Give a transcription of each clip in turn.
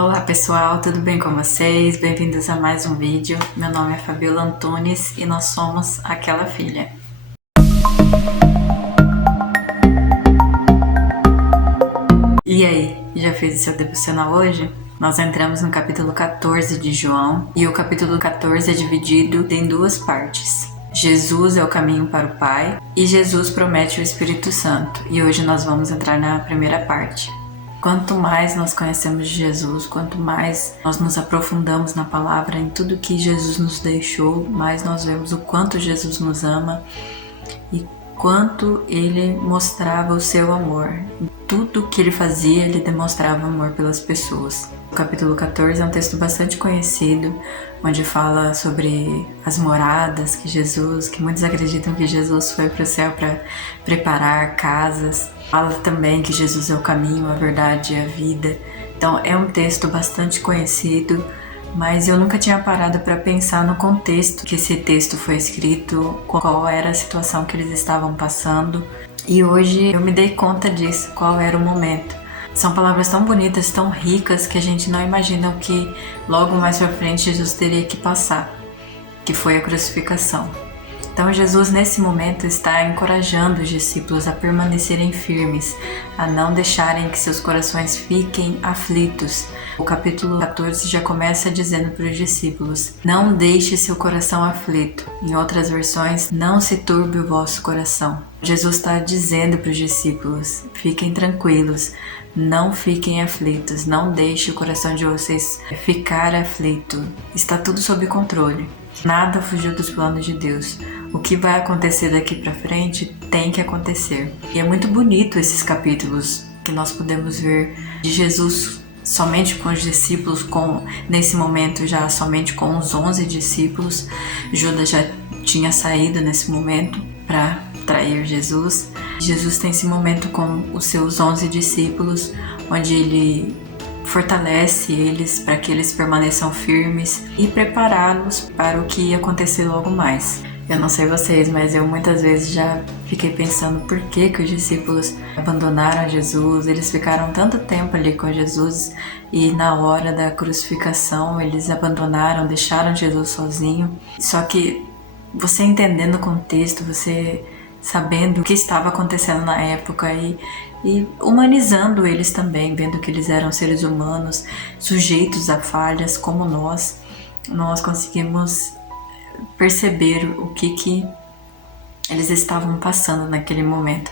Olá pessoal, tudo bem com vocês? Bem-vindos a mais um vídeo. Meu nome é Fabiola Antunes e nós somos Aquela Filha. E aí, já fez o seu devocional hoje? Nós entramos no capítulo 14 de João e o capítulo 14 é dividido em duas partes. Jesus é o caminho para o Pai e Jesus promete o Espírito Santo. E hoje nós vamos entrar na primeira parte. Quanto mais nós conhecemos de Jesus, quanto mais nós nos aprofundamos na palavra, em tudo que Jesus nos deixou, mais nós vemos o quanto Jesus nos ama e quanto Ele mostrava o seu amor. Em tudo que Ele fazia, Ele demonstrava amor pelas pessoas. O capítulo 14 é um texto bastante conhecido, onde fala sobre as moradas que muitos acreditam que Jesus foi para o céu para preparar casas. Fala também que Jesus é o caminho, a verdade e a vida. Então é um texto bastante conhecido, mas eu nunca tinha parado para pensar no contexto que esse texto foi escrito, qual era a situação que eles estavam passando. E hoje eu me dei conta disso, qual era o momento. São palavras tão bonitas, tão ricas, que a gente não imagina o que logo mais para frente Jesus teria que passar, que foi a crucificação. Então Jesus nesse momento está encorajando os discípulos a permanecerem firmes, a não deixarem que seus corações fiquem aflitos. O capítulo 14 já começa dizendo para os discípulos: não deixe seu coração aflito. Em outras versões, não se turbe o vosso coração. Jesus está dizendo para os discípulos: fiquem tranquilos, não fiquem aflitos, não deixe o coração de vocês ficar aflito. Está tudo sob controle. Nada fugiu dos planos de Deus. O que vai acontecer daqui para frente tem que acontecer. E é muito bonito esses capítulos que nós podemos ver de Jesus somente com os discípulos, nesse momento já somente com os 11 discípulos. Judas já tinha saído nesse momento para trair Jesus. Jesus tem esse momento com os seus 11 discípulos, onde ele fortalece eles para que eles permaneçam firmes e prepará-los para o que ia acontecer logo mais. Eu não sei vocês, mas eu muitas vezes já fiquei pensando por que os discípulos abandonaram Jesus. Eles ficaram tanto tempo ali com Jesus e na hora da crucificação eles abandonaram, deixaram Jesus sozinho. Só que você entendendo o contexto, você sabendo o que estava acontecendo na época e humanizando eles também, vendo que eles eram seres humanos, sujeitos a falhas como nós conseguimos perceber o que eles estavam passando naquele momento.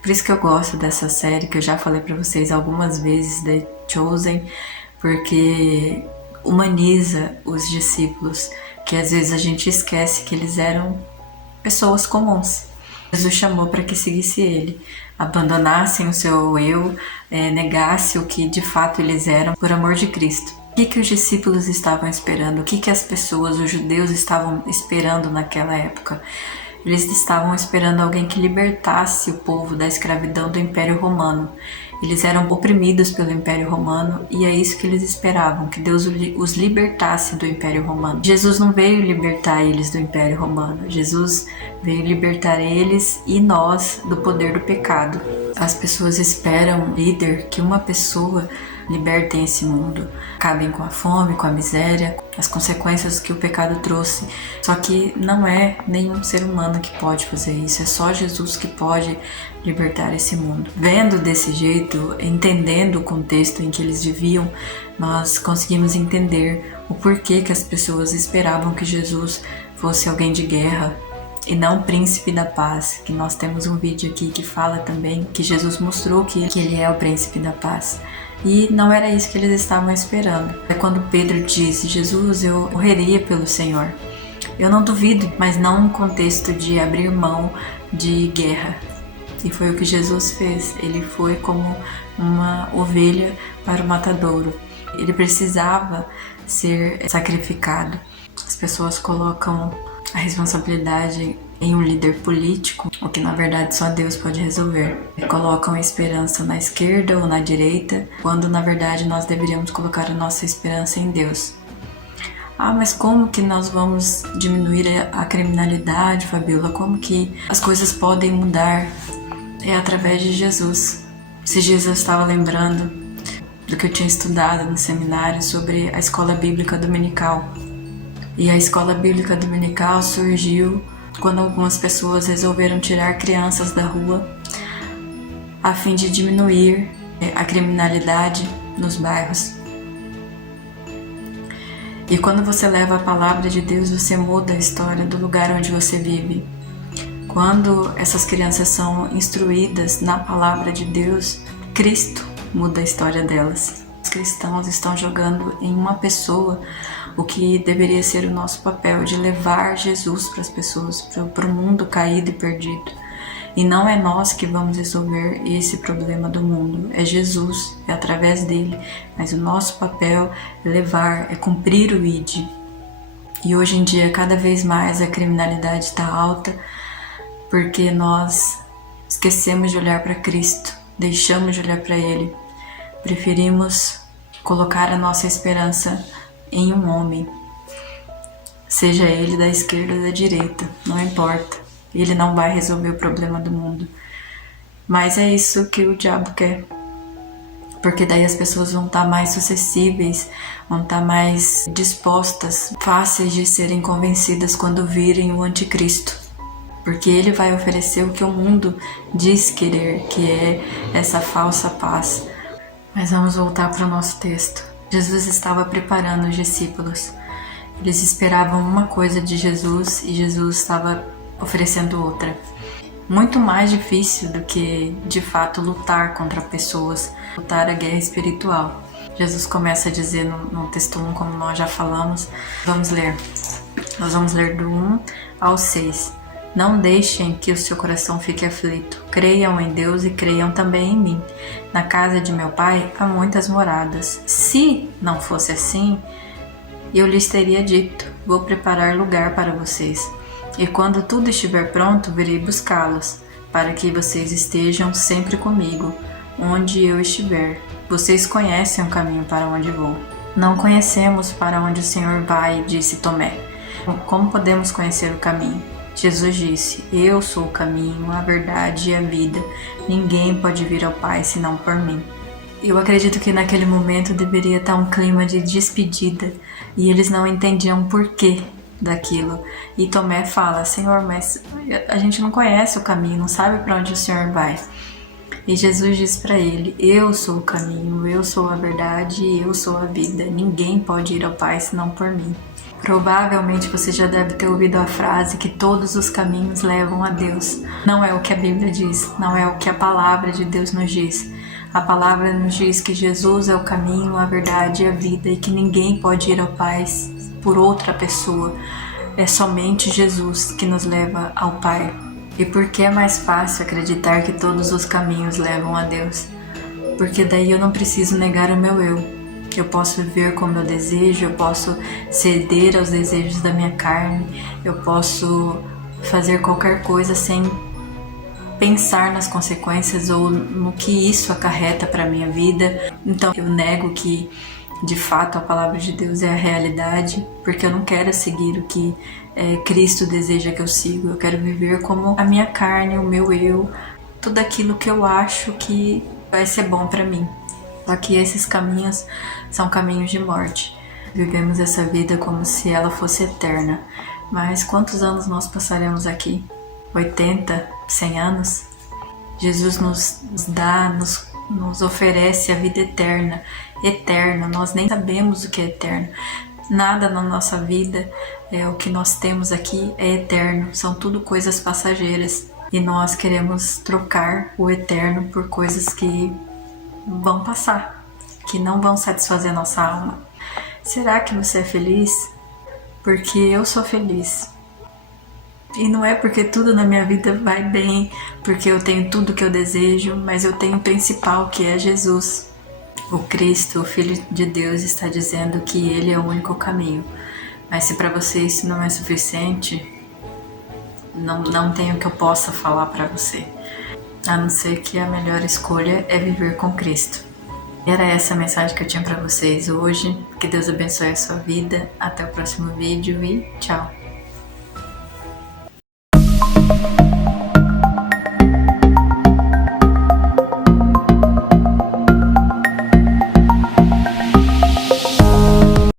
Por isso que eu gosto dessa série, que eu já falei para vocês algumas vezes, The Chosen, porque humaniza os discípulos, que às vezes a gente esquece que eles eram pessoas comuns. Jesus chamou para que seguisse Ele, abandonassem o seu eu, negasse o que de fato eles eram por amor de Cristo. O que os discípulos estavam esperando? O que as pessoas, os judeus, estavam esperando naquela época? Eles estavam esperando alguém que libertasse o povo da escravidão do Império Romano. Eles eram oprimidos pelo Império Romano e é isso que eles esperavam, que Deus os libertasse do Império Romano. Jesus não veio libertar eles do Império Romano. Jesus veio libertar eles e nós do poder do pecado. As pessoas esperam, líder, que uma pessoa libertem esse mundo, acabem com a fome, com a miséria, as consequências que o pecado trouxe. Só que não é nenhum ser humano que pode fazer isso, é só Jesus que pode libertar esse mundo. Vendo desse jeito, entendendo o contexto em que eles viviam, nós conseguimos entender o porquê que as pessoas esperavam que Jesus fosse alguém de guerra e não príncipe da paz, que nós temos um vídeo aqui que fala também que Jesus mostrou que ele é o príncipe da paz. E não era isso que eles estavam esperando. É quando Pedro disse: Jesus, eu morreria pelo Senhor. Eu não duvido, mas não no contexto de abrir mão de guerra. E foi o que Jesus fez. Ele foi como uma ovelha para o matadouro. Ele precisava ser sacrificado. As pessoas colocam a responsabilidade em um líder político, o que na verdade só Deus pode resolver. Colocam a esperança na esquerda ou na direita, quando na verdade nós deveríamos colocar a nossa esperança em Deus. Ah, mas como que nós vamos diminuir a criminalidade, Fabiola? Como que as coisas podem mudar? É através de Jesus. Se Jesus estava lembrando do que eu tinha estudado no seminário sobre a escola bíblica dominical. E a escola bíblica dominical surgiu quando algumas pessoas resolveram tirar crianças da rua a fim de diminuir a criminalidade nos bairros. E quando você leva a palavra de Deus, você muda a história do lugar onde você vive. Quando essas crianças são instruídas na palavra de Deus, Cristo muda a história delas. Os cristãos estão jogando em uma pessoa o que deveria ser o nosso papel, de levar Jesus para as pessoas, para o mundo caído e perdido. E não é nós que vamos resolver esse problema do mundo, é Jesus, é através dele. Mas o nosso papel é levar, é cumprir o ID. E hoje em dia, cada vez mais a criminalidade está alta, porque nós esquecemos de olhar para Cristo, deixamos de olhar para Ele. Preferimos colocar a nossa esperança em um homem, seja ele da esquerda ou da direita, não importa. Ele não vai resolver o problema do mundo. Mas é isso que o diabo quer. Porque daí as pessoas vão estar mais suscetíveis, vão estar mais dispostas, fáceis de serem convencidas quando virem o anticristo. Porque ele vai oferecer o que o mundo diz querer, que é essa falsa paz. Mas vamos voltar para o nosso texto. Jesus estava preparando os discípulos. Eles esperavam uma coisa de Jesus e Jesus estava oferecendo outra. Muito mais difícil do que, de fato, lutar contra pessoas, lutar a guerra espiritual. Jesus começa a dizer no texto 1, como nós já falamos. Vamos ler. Nós vamos ler do 1 ao 6. Não deixem que o seu coração fique aflito. Creiam em Deus e creiam também em mim. Na casa de meu Pai há muitas moradas. Se não fosse assim, eu lhes teria dito: vou preparar lugar para vocês. E quando tudo estiver pronto, virei buscá-los, para que vocês estejam sempre comigo, onde eu estiver. Vocês conhecem o caminho para onde vou. Não conhecemos para onde o Senhor vai, disse Tomé. Como podemos conhecer o caminho? Jesus disse: eu sou o caminho, a verdade e a vida. Ninguém pode vir ao Pai senão por mim. Eu acredito que naquele momento deveria estar um clima de despedida e eles não entendiam o porquê daquilo. E Tomé fala: Senhor, mas a gente não conhece o caminho, não sabe para onde o Senhor vai. E Jesus diz para ele: eu sou o caminho, eu sou a verdade e eu sou a vida. Ninguém pode ir ao Pai senão por mim. Provavelmente você já deve ter ouvido a frase que todos os caminhos levam a Deus. Não é o que a Bíblia diz, não é o que a palavra de Deus nos diz. A palavra nos diz que Jesus é o caminho, a verdade e a vida e que ninguém pode ir ao Pai por outra pessoa. É somente Jesus que nos leva ao Pai. E por que é mais fácil acreditar que todos os caminhos levam a Deus? Porque daí eu não preciso negar o meu eu. Eu posso viver como eu desejo, eu posso ceder aos desejos da minha carne, eu posso fazer qualquer coisa sem pensar nas consequências ou no que isso acarreta para a minha vida. Então eu nego que de fato a palavra de Deus é a realidade, porque eu não quero seguir o que Cristo deseja que eu siga. Eu quero viver como a minha carne, o meu eu, tudo aquilo que eu acho que vai ser bom para mim. Só que esses caminhos são caminhos de morte. Vivemos essa vida como se ela fosse eterna. Mas quantos anos nós passaremos aqui? 80, 100 anos? Jesus nos dá, nos oferece a vida eterna. Eterna, nós nem sabemos o que é eterno. Nada na nossa vida, o que nós temos aqui é eterno. São tudo coisas passageiras. E nós queremos trocar o eterno por coisas que vão passar, que não vão satisfazer nossa alma. Será que você é feliz? Porque eu sou feliz. E não é porque tudo na minha vida vai bem, porque eu tenho tudo que eu desejo, mas eu tenho o principal, que é Jesus. O Cristo, o Filho de Deus, está dizendo que Ele é o único caminho. Mas se para você isso não é suficiente, não tem o que eu possa falar para você. A não ser que a melhor escolha é viver com Cristo. Era essa a mensagem que eu tinha para vocês hoje. Que Deus abençoe a sua vida. Até o próximo vídeo e tchau!